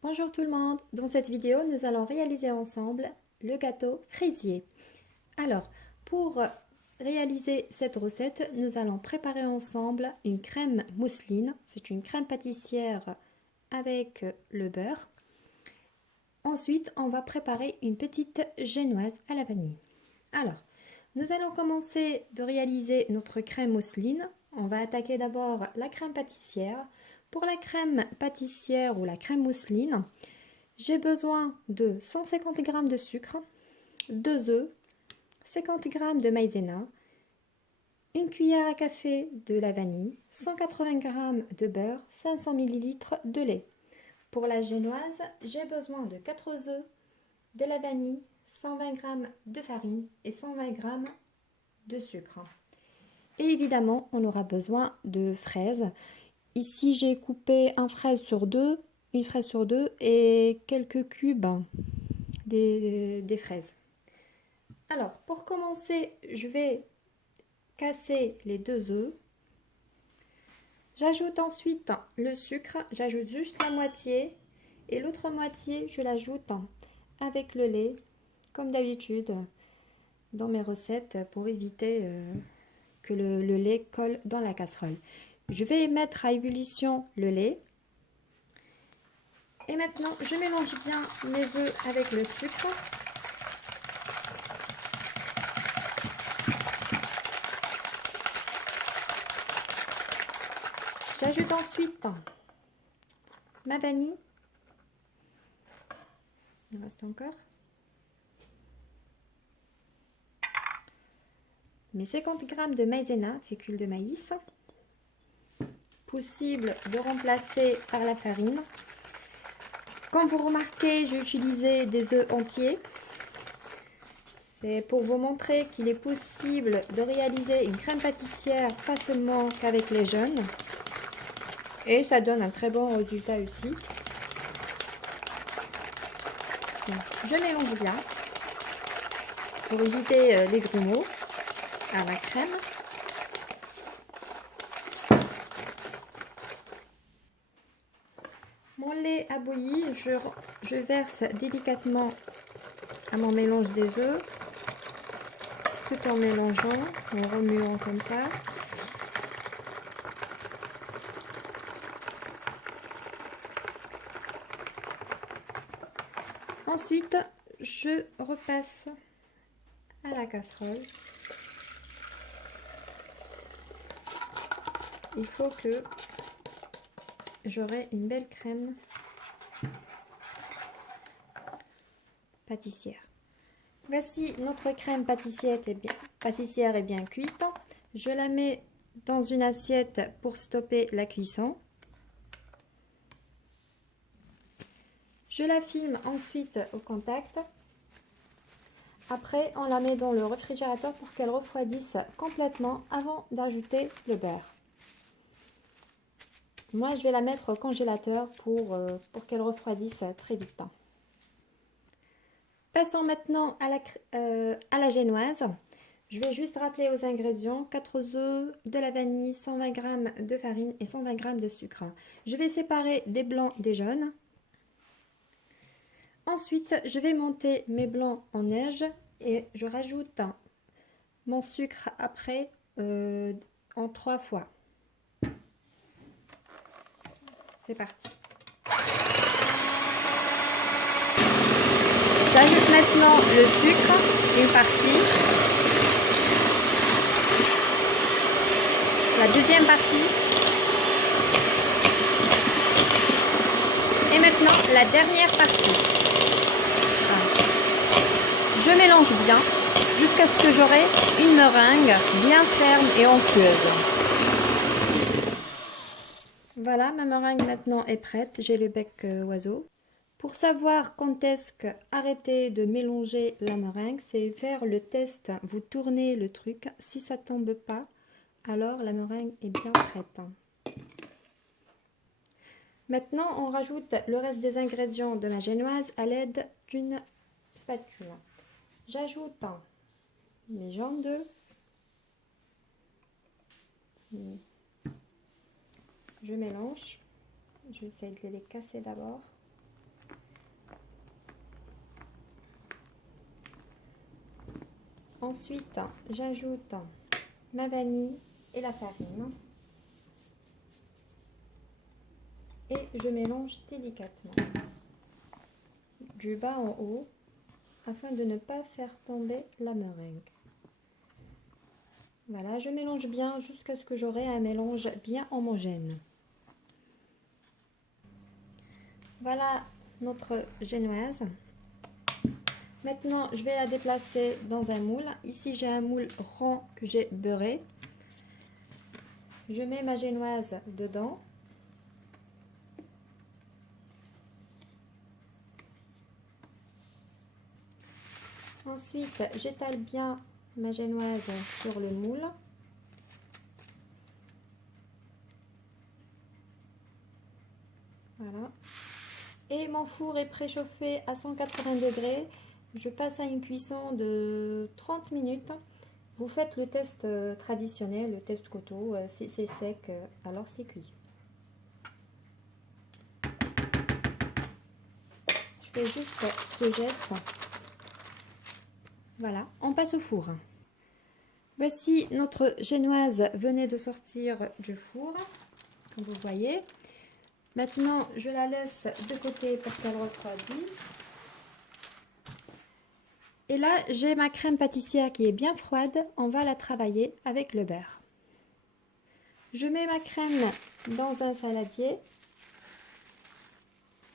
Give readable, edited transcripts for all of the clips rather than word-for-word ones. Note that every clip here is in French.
Bonjour tout le monde, dans cette vidéo nous allons réaliser ensemble le gâteau fraisier. Alors pour réaliser cette recette nous allons préparer ensemble une crème mousseline, c'est une crème pâtissière avec le beurre. Ensuite on va préparer une petite génoise à la vanille. Alors nous allons commencer de réaliser notre crème mousseline. On va attaquer d'abord la crème pâtissière. Pour la crème pâtissière ou la crème mousseline, j'ai besoin de 150 g de sucre, 2 œufs, 50 g de maïzena, une cuillère à café de la vanille, 180 g de beurre, 500 ml de lait. Pour la génoise, j'ai besoin de 4 œufs, de la vanille, 120 g de farine et 120 g de sucre. Et évidemment, on aura besoin de fraises. Ici, j'ai coupé une fraise sur deux et quelques cubes des fraises. Alors, pour commencer, je vais casser les 2 œufs. J'ajoute ensuite le sucre, j'ajoute juste la moitié et l'autre moitié, je l'ajoute avec le lait, comme d'habitude dans mes recettes pour éviter que le lait colle dans la casserole. Je vais mettre à ébullition le lait. Et maintenant, je mélange bien mes œufs avec le sucre. J'ajoute ensuite ma vanille. Il reste encore. Mes 50 g de maïzena, fécule de maïs. Possible de remplacer par la farine. Comme vous remarquez, j'ai utilisé des œufs entiers. C'est pour vous montrer qu'il est possible de réaliser une crème pâtissière pas seulement qu'avec les jaunes. Et ça donne un très bon résultat aussi. Donc, je mélange bien pour éviter les grumeaux à la crème. Mon lait a bouilli, je verse délicatement à mon mélange des œufs, tout en mélangeant, en remuant comme ça. Ensuite, je repasse à la casserole. Il faut que j'aurai une belle crème pâtissière. Voici notre crème pâtissière est bien cuite. Je la mets dans une assiette pour stopper la cuisson. Je la filme ensuite au contact. Après, on la met dans le réfrigérateur pour qu'elle refroidisse complètement avant d'ajouter le beurre. Moi, je vais la mettre au congélateur pour qu'elle refroidisse très vite. Passons maintenant à la génoise. Je vais juste rappeler aux ingrédients: 4 œufs, de la vanille, 120 g de farine et 120 g de sucre. Je vais séparer des blancs des jaunes. Ensuite, je vais monter mes blancs en neige et je rajoute mon sucre après en 3 fois. C'est parti. J'ajoute maintenant le sucre, une partie, la deuxième partie, et maintenant la dernière partie. Je mélange bien jusqu'à ce que j'aurai une meringue bien ferme et onctueuse. Voilà, ma meringue maintenant est prête, j'ai le bec oiseau. Pour savoir quand est-ce qu'arrêter de mélanger la meringue, c'est faire le test, vous tournez le truc, si ça tombe pas, alors la meringue est bien prête. Maintenant, on rajoute le reste des ingrédients de ma génoise à l'aide d'une spatule. J'ajoute mes jaunes d'œufs. Je mélange. J'essaie de les casser d'abord. Ensuite, j'ajoute ma vanille et la farine. Et je mélange délicatement du bas en haut afin de ne pas faire tomber la meringue. Voilà, je mélange bien jusqu'à ce que j'aurai un mélange bien homogène. Voilà notre génoise. Maintenant, je vais la déplacer dans un moule. Ici, j'ai un moule rond que j'ai beurré. Je mets ma génoise dedans. Ensuite, j'étale bien ma génoise sur le moule. Voilà. Et mon four est préchauffé à 180 degrés. Je passe à une cuisson de 30 minutes. Vous faites le test traditionnel, le test Cotto. Si c'est sec, alors c'est cuit. Je fais juste ce geste. Voilà, on passe au four. Voici notre génoise venait de sortir du four, comme vous voyez. Maintenant, je la laisse de côté pour qu'elle refroidisse. Et là, j'ai ma crème pâtissière qui est bien froide. On va la travailler avec le beurre. Je mets ma crème dans un saladier.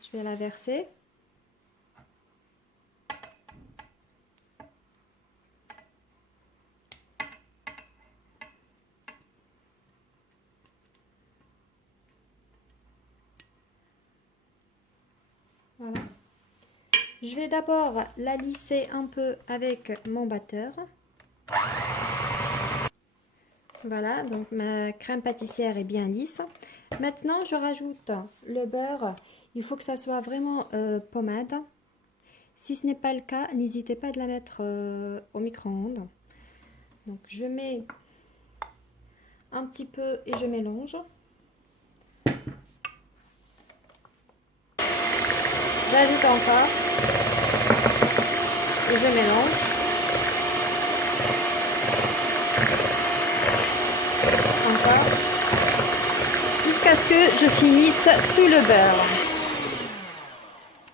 Je vais la verser. Voilà. Je vais d'abord la lisser un peu avec mon batteur. Voilà, donc ma crème pâtissière est bien lisse. Maintenant, je rajoute le beurre. Il faut que ça soit vraiment pommade. Si ce n'est pas le cas, n'hésitez pas à la mettre au micro-ondes. Donc, je mets un petit peu et je mélange. J'ajoute encore et je mélange. Encore. Jusqu'à ce que je finisse tout le beurre.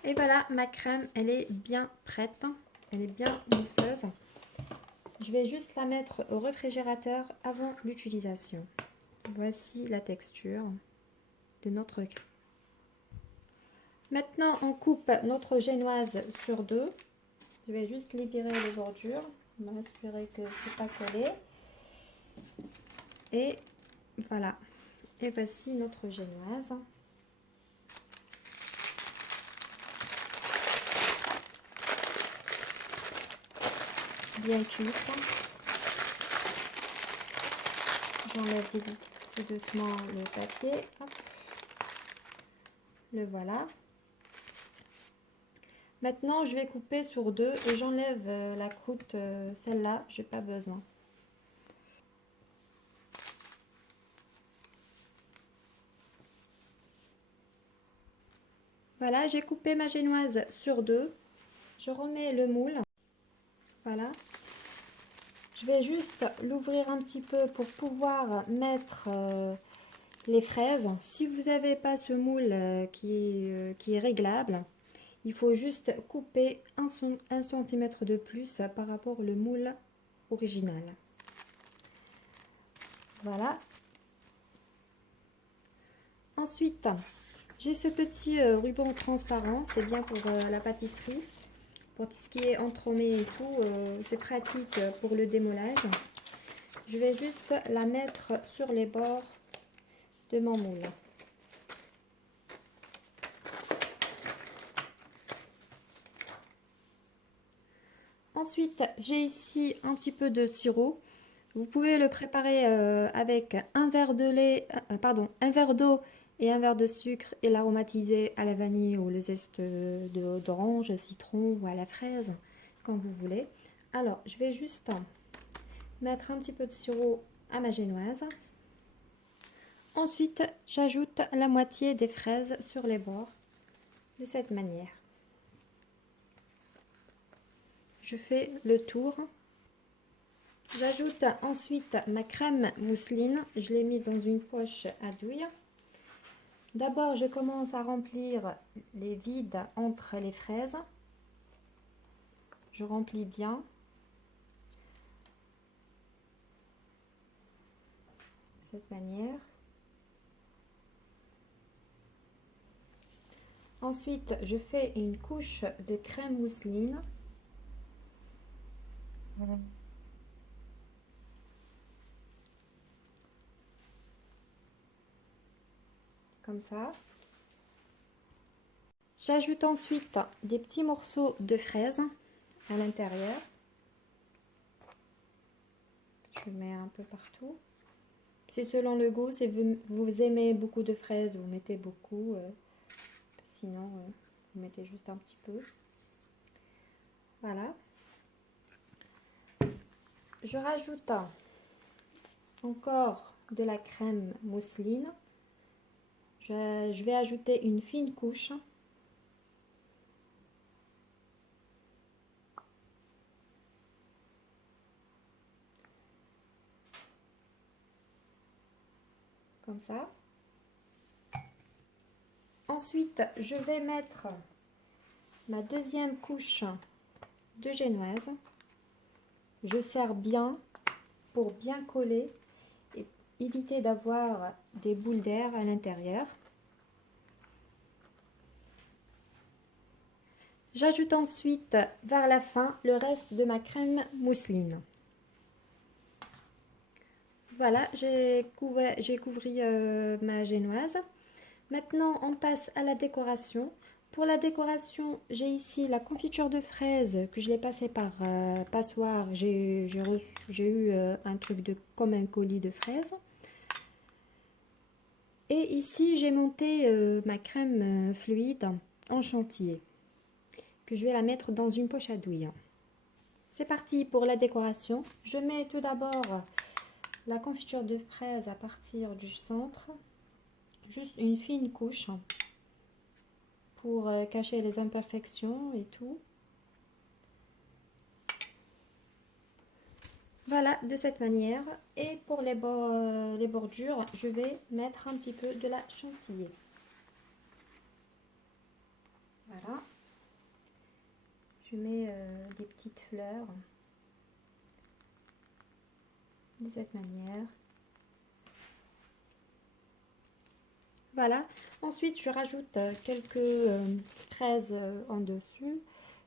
Et voilà, ma crème, elle est bien prête. Elle est bien mousseuse. Je vais juste la mettre au réfrigérateur avant l'utilisation. Voici la texture de notre crème. Maintenant, on coupe notre génoise sur deux. Je vais juste libérer les bordures, m'assurer que c'est pas collé. Et voilà. Et voici notre génoise. Bien cuite. J'enlève tout doucement le papier. Hop. Le voilà. Maintenant, je vais couper sur deux et j'enlève la croûte, celle-là, j'ai pas besoin. Voilà, j'ai coupé ma génoise sur deux. Je remets le moule. Voilà. Je vais juste l'ouvrir un petit peu pour pouvoir mettre les fraises. Si vous n'avez pas ce moule qui est réglable, il faut juste couper 1 cm de plus par rapport au moule original. Voilà. Ensuite, j'ai ce petit ruban transparent. C'est bien pour la pâtisserie. Pour tout ce qui est entremets et tout, c'est pratique pour le démollage. Je vais juste la mettre sur les bords de mon moule. Ensuite, j'ai ici un petit peu de sirop. Vous pouvez le préparer avec un verre de lait, un verre d'eau et un verre de sucre et l'aromatiser à la vanille ou le zeste d'orange, citron ou à la fraise, comme vous voulez. Alors, je vais juste mettre un petit peu de sirop à ma génoise. Ensuite, j'ajoute la moitié des fraises sur les bords de cette manière. Je fais le tour. J'ajoute ensuite ma crème mousseline. Je l'ai mis dans une poche à douille. D'abord, je commence à remplir les vides entre les fraises. Je remplis bien. De cette manière. Ensuite, je fais une couche de crème mousseline. Comme ça. J'ajoute ensuite des petits morceaux de fraises à l'intérieur. Je mets un peu partout. C'est selon le goût. Si vous aimez beaucoup de fraises, vous mettez beaucoup. Sinon, vous mettez juste un petit peu. Voilà. Je rajoute encore de la crème mousseline. Je vais ajouter une fine couche. Comme ça. Ensuite, je vais mettre ma deuxième couche de génoise. Je serre bien pour bien coller et éviter d'avoir des boules d'air à l'intérieur. J'ajoute ensuite vers la fin le reste de ma crème mousseline. Voilà, j'ai couvert ma génoise. Maintenant, on passe à la décoration. Pour la décoration, j'ai ici la confiture de fraises que je l'ai passée par passoire. J'ai eu un truc comme un colis de fraises. Et ici, j'ai monté ma crème fluide en chantilly, que je vais la mettre dans une poche à douille. C'est parti pour la décoration. Je mets tout d'abord la confiture de fraises à partir du centre. Juste une fine couche pour cacher les imperfections et tout. Voilà, de cette manière. Et pour les bordures, je vais mettre un petit peu de la chantilly. Voilà. Je mets des petites fleurs de cette manière. Voilà. Ensuite, je rajoute quelques fraises en dessus.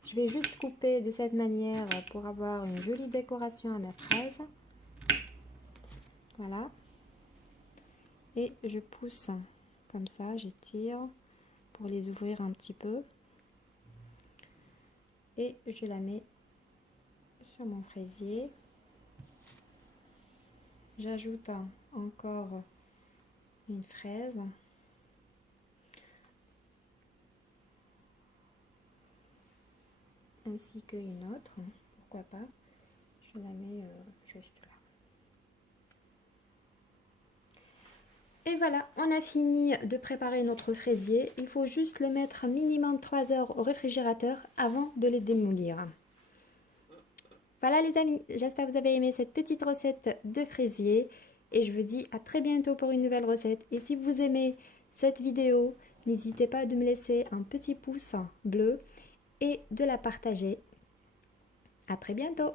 Je vais juste couper de cette manière pour avoir une jolie décoration à mes fraises. Voilà. Et je pousse comme ça, j'étire pour les ouvrir un petit peu. Et je la mets sur mon fraisier. J'ajoute encore une fraise. Ainsi qu'une autre, pourquoi pas. Je la mets juste là. Et voilà, on a fini de préparer notre fraisier. Il faut juste le mettre minimum 3 heures au réfrigérateur avant de les démolir. Voilà les amis, j'espère que vous avez aimé cette petite recette de fraisier. Et je vous dis à très bientôt pour une nouvelle recette. Et si vous aimez cette vidéo, n'hésitez pas à me laisser un petit pouce bleu et de la partager. À très bientôt!